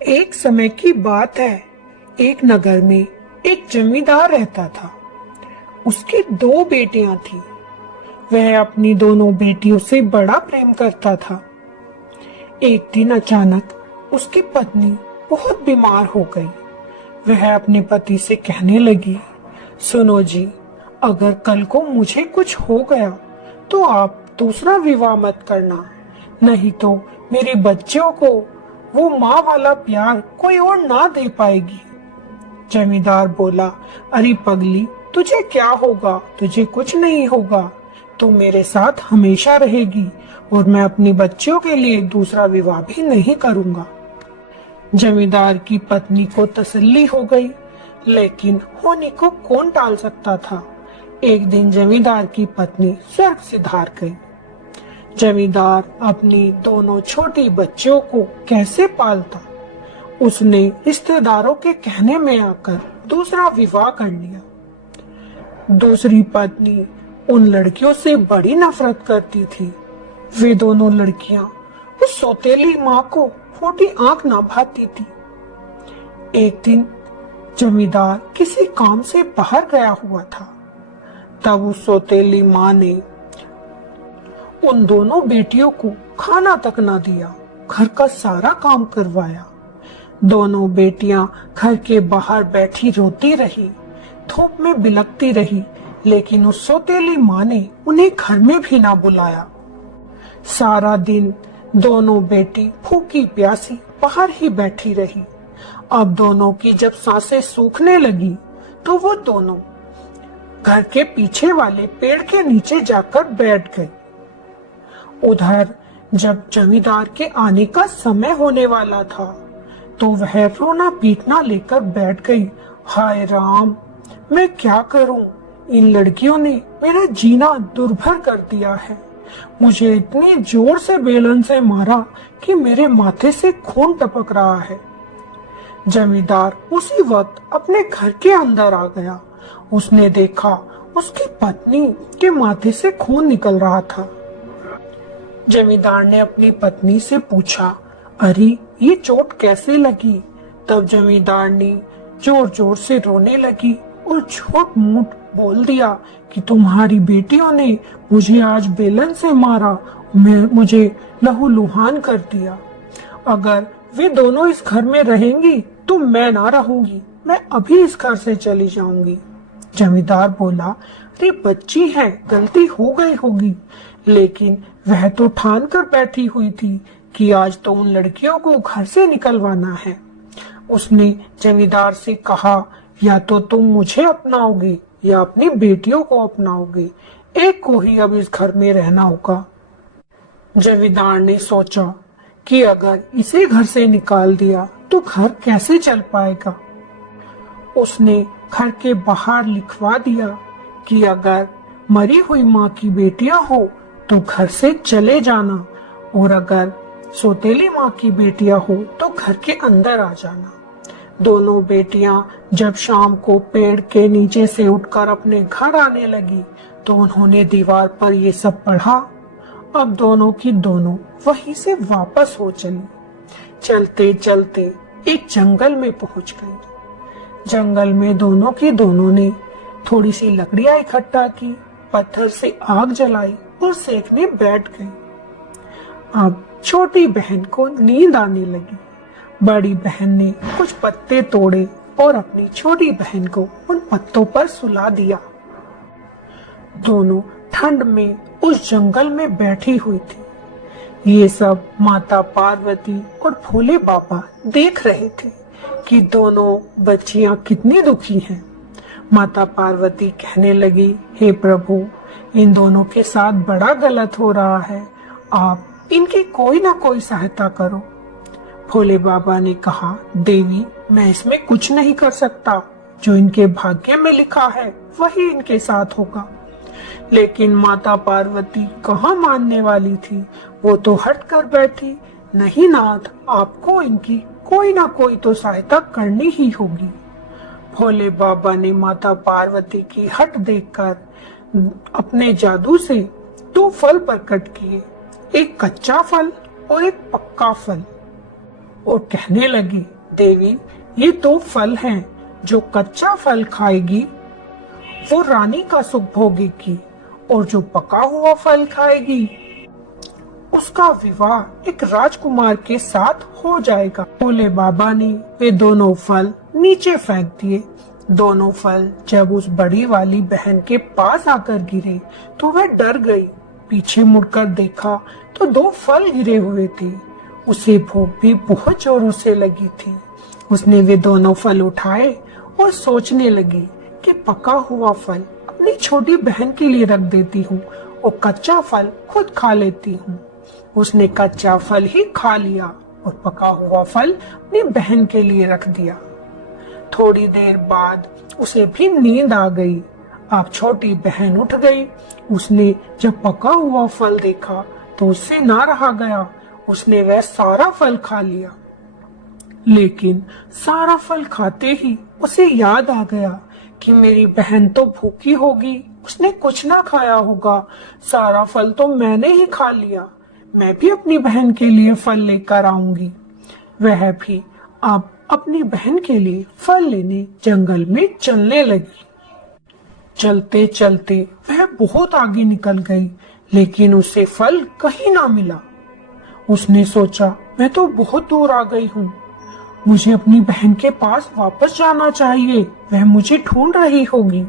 एक समय की बात है। एक नगर में एक जमींदार रहता था। उसकी दो बेटियां थीं। वह अपनी दोनों बेटियों से बड़ा प्रेम करता था। एक दिन अचानक उसकी पत्नी बहुत बीमार हो गई। वह अपने पति से कहने लगी, सुनो जी, अगर कल को मुझे कुछ हो गया तो आप दूसरा विवाह मत करना, नहीं तो मेरे बच्चों को वो माँ वाला प्यार कोई और ना दे पाएगी। जमींदार बोला, अरे पगली, तुझे क्या होगा? तुझे कुछ नहीं होगा। तू मेरे साथ हमेशा रहेगी और मैं अपनी बच्चियों के लिए दूसरा विवाह भी नहीं करूंगा। जमींदार की पत्नी को तसल्ली हो गई, लेकिन होने को कौन टाल सकता था। एक दिन जमींदार की पत्नी स्वर्ग सिधार गई। जमींदार अपनी दोनों छोटी बच्चियों को कैसे पालता? उसने रिश्तेदारों के कहने में आकर दूसरा विवाह कर लिया। दूसरी पत्नी उन लड़कियों से बड़ी नफरत करती थी। वे दोनों लड़कियां उस सौतेली माँ को फूटी आंख ना भाती थी। एक दिन जमींदार किसी काम से बाहर गया हुआ था। तब उस सौतेली माँ ने उन दोनों बेटियों को खाना तक ना दिया, घर का सारा काम करवाया। दोनों बेटियां घर के बाहर बैठी रोती रही, धूप में बिलखती रही, लेकिन उस सौतेली माँ ने उन्हें घर में भी ना बुलाया। सारा दिन दोनों बेटी भूखी प्यासी बाहर ही बैठी रही। अब दोनों की जब सांसें सूखने लगी तो वो दोनों घर के पीछे वाले पेड़ के नीचे जाकर बैठ गई। उधर जब जमींदार के आने का समय होने वाला था तो वह रोना पीटना लेकर बैठ गई। हाय राम, मैं क्या करूं? इन लड़कियों ने मेरा जीना दुर्भर कर दिया है। मुझे इतनी जोर से बेलन से मारा कि मेरे माथे से खून टपक रहा है। जमींदार उसी वक्त अपने घर के अंदर आ गया। उसने देखा उसकी पत्नी के माथे से खून निकल रहा था। जमींदार ने अपनी पत्नी से पूछा, अरे ये चोट कैसे लगी? तब जमींदार ने जोर जोर से रोने लगी और झूठ मूठ बोल दिया कि तुम्हारी बेटियों ने मुझे आज बेलन से मारा, मुझे लहूलुहान कर दिया। अगर वे दोनों इस घर में रहेंगी तो मैं ना रहूंगी, मैं अभी इस घर से चली जाऊंगी। जमींदार बोला, अरे बच्ची है, गलती हो गई होगी, लेकिन वह तो ठान कर बैठी हुई थी कि आज तो उन लड़कियों को घर से निकलवाना है। उसने जमींदार से कहा, या तो तुम मुझे अपनाओगे या अपनी बेटियों को अपनाओगे, एक को ही अब इस घर में रहना होगा। जमींदार ने सोचा कि अगर इसे घर से निकाल दिया तो घर कैसे चल पाएगा। उसने घर के बाहर लिखवा दिया कि अगर मरी हुई माँ की बेटियां हो तो घर से चले जाना, और अगर सौतेली माँ की बेटियां हो तो घर के अंदर आ जाना। दोनों बेटियां जब शाम को पेड़ के नीचे से उठकर अपने घर आने लगी तो उन्होंने दीवार पर ये सब पढ़ा। अब दोनों की दोनों वहीं से वापस हो चली। चलते चलते एक जंगल में पहुंच गई। जंगल में दोनों की दोनों ने थोड़ी सी लकड़ियां इकट्ठा की, पत्थर से आग जलाई और सेकने बैठ गई। अब छोटी बहन को नींद आने लगी। बड़ी बहन ने कुछ पत्ते तोड़े और अपनी छोटी बहन को उन पत्तों पर सुला दिया। दोनों ठंड में उस जंगल में बैठी हुई थी। ये सब माता पार्वती और भोले बाबा देख रहे थे कि दोनों बच्चियां कितनी दुखी हैं। माता पार्वती कहने लगी, हे प्रभु, इन दोनों के साथ बड़ा गलत हो रहा है, आप इनकी कोई ना कोई सहायता करो। भोले बाबा ने कहा, देवी, मैं इसमें कुछ नहीं कर सकता, जो इनके भाग्य में लिखा है वही इनके साथ होगा। लेकिन माता पार्वती कहाँ मानने वाली थी, वो तो हट कर बैठी। नहीं नाथ, आपको इनकी कोई ना कोई तो सहायता करनी ही होगी। भोले बाबा ने माता पार्वती की हट देखकर अपने जादू से दो फल प्रकट किए, एक कच्चा फल और एक पक्का फल। और कहने लगी, देवी, ये दो फल हैं, जो कच्चा फल खाएगी वो रानी का सुख भोगेगी, और जो पका हुआ फल खाएगी उसका विवाह एक राजकुमार के साथ हो जाएगा। भोले बाबा ने वे दोनों फल नीचे फेंक दिए। दोनों फल जब उस बड़ी वाली बहन के पास आकर गिरे तो वह डर गई। पीछे मुड़कर देखा तो दो फल गिरे हुए थे। उसे भूख भी बहुत जोरों से लगी थी। उसने वे दोनों फल उठाए और सोचने लगी कि पका हुआ फल अपनी छोटी बहन के लिए रख देती हूँ और कच्चा फल खुद खा लेती हूँ। उसने कच्चा फल ही खा लिया और पका हुआ फल अपनी बहन के लिए रख दिया। थोड़ी देर बाद उसे भी नींद आ गई। अब छोटी बहन उठ गई। उसने जब पका हुआ फल देखा तो उससे ना रहा गया। उसने वह सारा फल खा लिया, लेकिन सारा फल खाते ही उसे याद आ गया कि मेरी बहन तो भूखी होगी, उसने कुछ ना खाया होगा। सारा फल तो मैंने ही खा लिया। मैं भी अपनी बहन के लिए फल लेकर आऊंगी। वह भी अब अपनी बहन के लिए फल लेने जंगल में चलने लगी। चलते चलते वह बहुत आगे निकल गई, लेकिन उसे फल कहीं ना मिला। उसने सोचा, मैं तो बहुत दूर आ गई हूँ, मुझे अपनी बहन के पास वापस जाना चाहिए, वह मुझे ढूंढ रही होगी।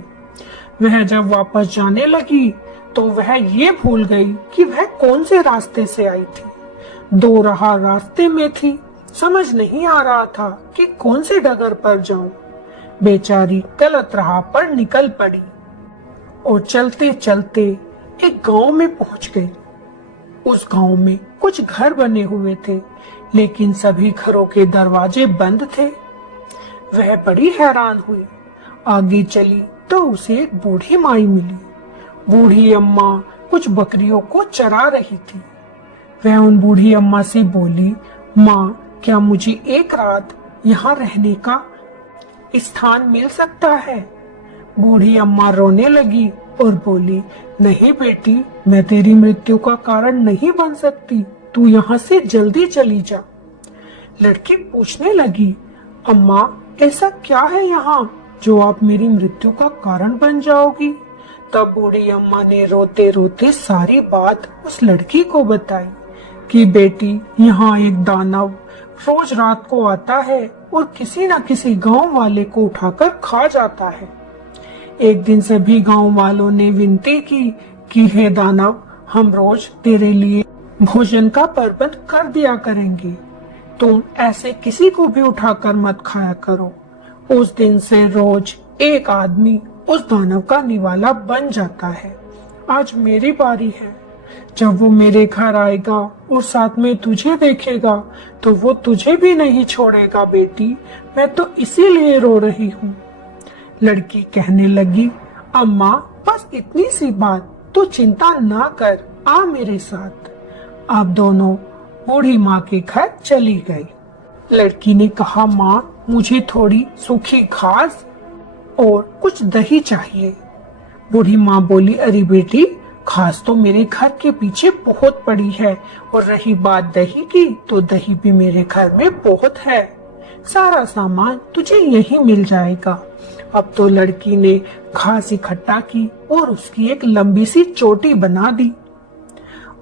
वह जब वापस जाने लगी तो वह ये भूल गई कि वह कौन से रास्ते से आई थी। दो राह रास्ते में थी, समझ नहीं आ रहा था कि कौन से डगर पर जाऊं। बेचारी गलत राह पर निकल पड़ी और चलते चलते एक गांव में पहुंच गई। उस गांव में कुछ घर बने हुए थे, लेकिन सभी घरों के दरवाजे बंद थे। वह बड़ी हैरान हुई। आगे चली तो उसे एक बूढ़ी माई मिली। बूढ़ी अम्मा कुछ बकरियों को चरा रही थी। वह उन बूढ़ी अम्मा से बोली, माँ, क्या मुझे एक रात यहाँ रहने का स्थान मिल सकता है? बूढ़ी अम्मा रोने लगी और बोली, नहीं बेटी, मैं तेरी मृत्यु का कारण नहीं बन सकती, तू यहाँ से जल्दी चली जा। लड़की पूछने लगी, अम्मा, ऐसा क्या है यहाँ जो आप मेरी मृत्यु का कारण बन जाओगी? तब बूढ़ी अम्मा ने रोते रोते सारी बात उस लड़की को बताई कि बेटी, यहाँ एक दानव रोज रात को आता है और किसी न किसी गांव वाले को उठाकर खा जाता है। एक दिन सभी गांव वालों ने विनती की कि हे दानव, हम रोज तेरे लिए भोजन का प्रबंध कर दिया करेंगे, तुम ऐसे किसी को भी उठाकर मत खाया करो। उस दिन से रोज एक आदमी उस दानव का निवाला बन जाता है। आज मेरी बारी है। जब वो मेरे घर आएगा और साथ में तुझे देखेगा तो वो तुझे भी नहीं छोड़ेगा बेटी, मैं तो इसीलिए रो रही हूँ। लड़की कहने लगी, अम्मा, बस इतनी सी बात, तो चिंता ना कर, आ मेरे साथ। अब दोनों बूढ़ी माँ के घर चली गई। लड़की ने कहा, माँ, मुझे थोड़ी सूखी घास और कुछ दही चाहिए। बूढ़ी माँ बोली, अरे बेटी, घास तो मेरे घर के पीछे बहुत पड़ी है, और रही बात दही की, तो दही भी मेरे घर में बहुत है। सारा सामान तुझे यहीं मिल जाएगा। अब तो लड़की ने घास इकट्ठा की और उसकी एक लंबी सी चोटी बना दी।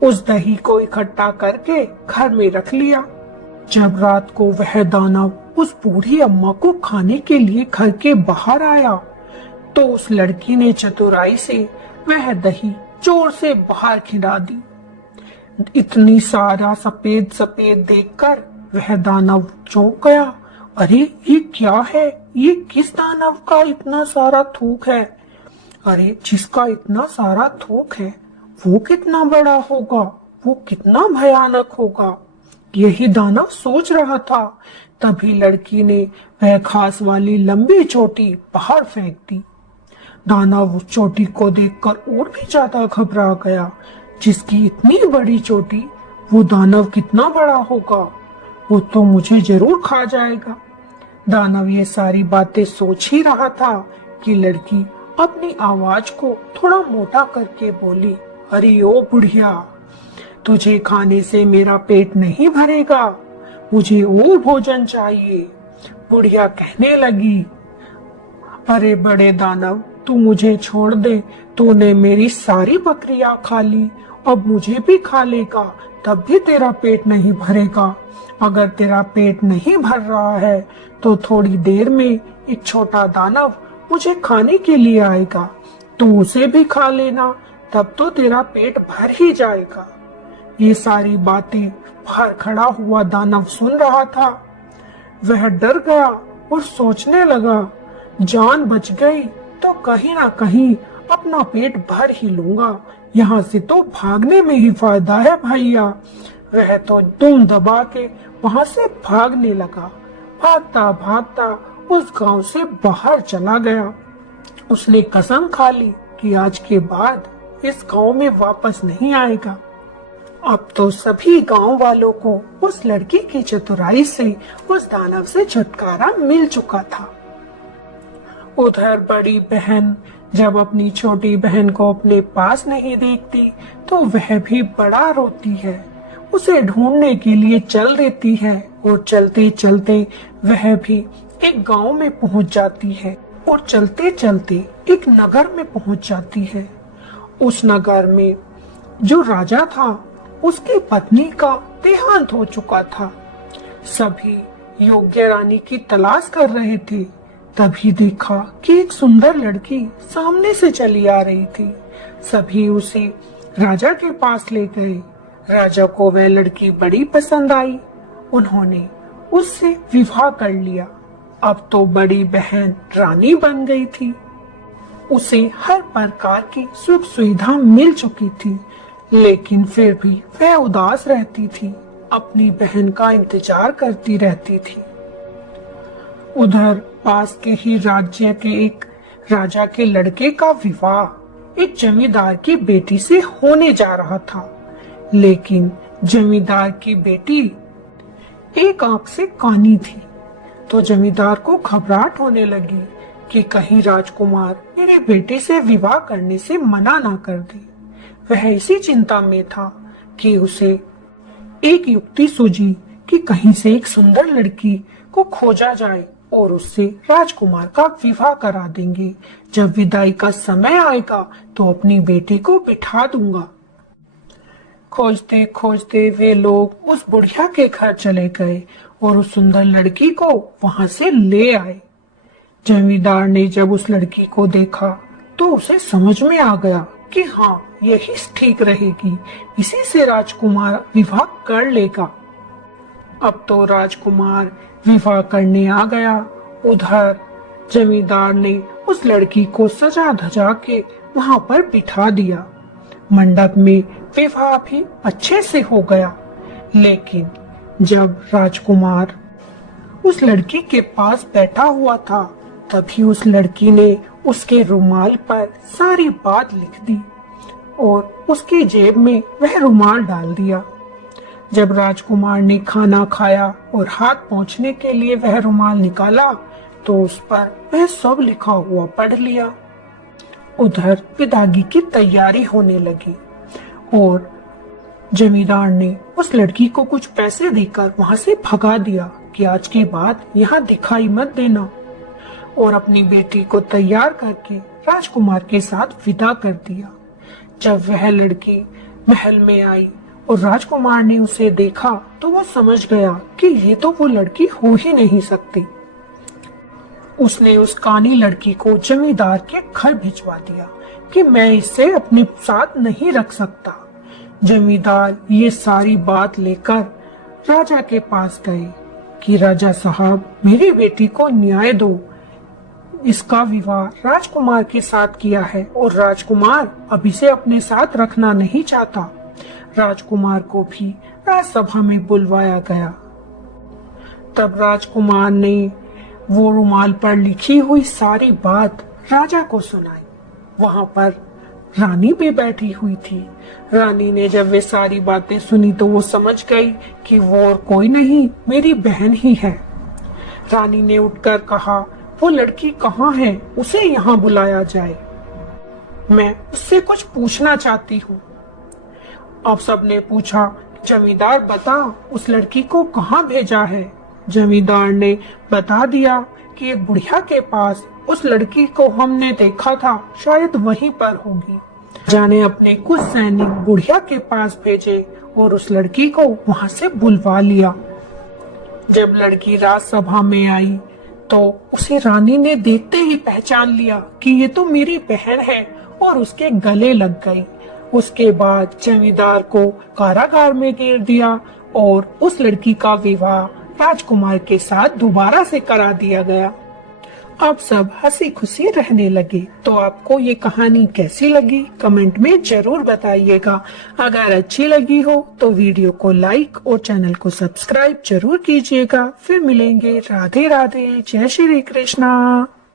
उस दही को इकट्ठा करके घर में रख लिया। जब रात को वह दानव उस बूढ़ी अम्मा को खाने के लिए घर के बाहर आया तो उस लड़की ने चतुराई से वह दही जोर से बाहर खिला दी। इतनी सारा सफेद सफेद देखकर वह दानव चौंक गया। अरे ये क्या है? ये किस दानव का इतना सारा थूक है? अरे जिसका इतना सारा थूक है वो कितना बड़ा होगा, वो कितना भयानक होगा। यही दानव सोच रहा था। तभी लड़की ने वह घास वाली लंबी चोटी बाहर फेंक दी। दानव उस चोटी को देखकर और भी ज्यादा घबरा गया। जिसकी इतनी बड़ी चोटी, वो दानव कितना बड़ा होगा, वो तो मुझे जरूर खा जाएगा। दानव ये सारी बातें सोच ही रहा था कि लड़की अपनी आवाज को थोड़ा मोटा करके बोली, अरे ओ बुढ़िया, तुझे खाने से मेरा पेट नहीं भरेगा। मुझे और भोजन चाहिए। बुढ़िया कहने लगी, अरे बड़े दानव, तू मुझे छोड़ दे। तूने मेरी सारी बकरियां खा ली, अब मुझे भी खा लेगा, तब भी तेरा पेट नहीं भरेगा। अगर तेरा पेट नहीं भर रहा है तो थोड़ी देर में एक छोटा दानव मुझे खाने के लिए आएगा, तू उसे भी खा लेना, तब तो तेरा पेट भर ही जाएगा। ये सारी बातें बाहर खड़ा हुआ दानव सुन रहा था। वह डर गया और सोचने लगा, जान बच गई तो कहीं ना कहीं अपना पेट भर ही लूंगा, यहाँ से तो भागने में ही फायदा है भैया। वह तो दुम दबा के वहां से भागने लगा। भागता भागता उस गांव से बाहर चला गया। उसने कसम खा ली कि आज के बाद इस गांव में वापस नहीं आएगा। अब तो सभी गांव वालों को उस लड़की की चतुराई से उस दानव से छुटकारा मिल चुका था। उधर बड़ी बहन जब अपनी छोटी बहन को अपने पास नहीं देखती तो वह भी बड़ा रोती है। उसे ढूंढने के लिए चल देती है और चलते चलते वह भी एक गांव में पहुंच जाती है और चलते चलते एक नगर में पहुंच जाती है। उस नगर में जो राजा था उसकी पत्नी का देहांत हो चुका था। सभी योग्य रानी की तलाश कर रहे थे। तभी देखा कि एक सुंदर लड़की सामने से चली आ रही थी। सभी उसे राजा के पास ले गए। राजा को वह लड़की बड़ी पसंद आई। उन्होंने उससे विवाह कर लिया। अब तो बड़ी बहन रानी बन गई थी। उसे हर प्रकार की सुख सुविधा मिल चुकी थी, लेकिन फिर भी वह उदास रहती थी, अपनी बहन का इंतजार करती रहती थी। उधर पास के ही राज्य के एक राजा के लड़के का विवाह एक जमींदार की बेटी से होने जा रहा था, लेकिन जमींदार की बेटी एक आंख से कानी थी। तो जमींदार को घबराहट होने लगी कि कहीं राजकुमार मेरे बेटे से विवाह करने से मना ना कर दे। वह इसी चिंता में था कि उसे एक युक्ति सूझी कि कहीं से एक सुंदर लड़की को खोजा जाए और उससे राजकुमार का विवाह करा देंगे। जब विदाई का समय आएगा तो अपनी बेटी को बिठा दूंगा। खोजते खोजते वे लोग उस बुढ़िया के घर चले गए और उस सुंदर लड़की को वहां से ले आए। जमींदार ने जब उस लड़की को देखा तो उसे समझ में आ गया कि हाँ, यही ठीक रहेगी, इसी से राजकुमार विवाह कर लेगा। अब तो राजकुमार विवाह करने आ गया। उधर जमींदार ने उस लड़की को सजा धजा के वहां पर बिठा दिया। मंडप में विवाह भी अच्छे से हो गया, लेकिन जब राजकुमार उस लड़की के पास बैठा हुआ था तभी उस लड़की ने उसके रुमाल पर सारी बात लिख दी और उसकी जेब में वह रुमाल डाल दिया। जब राजकुमार ने खाना खाया और हाथ पोंछने के लिए वह रुमाल निकाला तो उस पर वह सब लिखा हुआ पढ़ लिया। उधर विदाई की तैयारी होने लगी और जमींदार ने उस लड़की को कुछ पैसे देकर वहां से भगा दिया कि आज के बाद यहाँ दिखाई मत देना, और अपनी बेटी को तैयार करके राजकुमार के साथ विदा कर दिया। जब वह लड़की महल में आई और राजकुमार ने उसे देखा तो वो समझ गया कि ये तो वो लड़की हो ही नहीं सकती। उसने उस कानी लड़की को जमींदार के घर भिजवा दिया कि मैं इसे अपने साथ नहीं रख सकता। जमींदार ये सारी बात लेकर राजा के पास गए कि राजा साहब, मेरी बेटी को न्याय दो। इसका विवाह राजकुमार के साथ किया है और राजकुमार अब इसे अपने साथ रखना नहीं चाहता। राजकुमार को भी राजसभा में बुलवाया गया। तब राजकुमार ने वो रुमाल पर लिखी हुई सारी बात राजा को सुनाई। वहां पर रानी भी बैठी हुई थी। रानी ने जब वे सारी बातें सुनी तो वो समझ गई कि वो और कोई नहीं, मेरी बहन ही है। रानी ने उठकर कहा, वो लड़की कहाँ है, उसे यहाँ बुलाया जाए, मैं उससे कुछ पूछना चाहती हूँ। अब सबने पूछा जमींदार बता, उस लड़की को कहाँ भेजा है? जमींदार ने बता दिया कि एक बुढ़िया के पास उस लड़की को हमने देखा था, शायद वहीं पर होगी। राजा ने अपने कुछ सैनिक बुढ़िया के पास भेजे और उस लड़की को वहां से बुलवा लिया। जब लड़की राजसभा में आई तो उसे रानी ने देखते ही पहचान लिया कि ये तो मेरी बहन है और उसके गले लग गई। उसके बाद जमींदार को कारागार में गिर दिया और उस लड़की का विवाह राजकुमार के साथ दोबारा से करा दिया गया। अब सब हंसी खुशी रहने लगे। तो आपको ये कहानी कैसी लगी कमेंट में जरूर बताइएगा। अगर अच्छी लगी हो तो वीडियो को लाइक और चैनल को सब्सक्राइब जरूर कीजिएगा। फिर मिलेंगे। राधे राधे, जय श्री कृष्णा।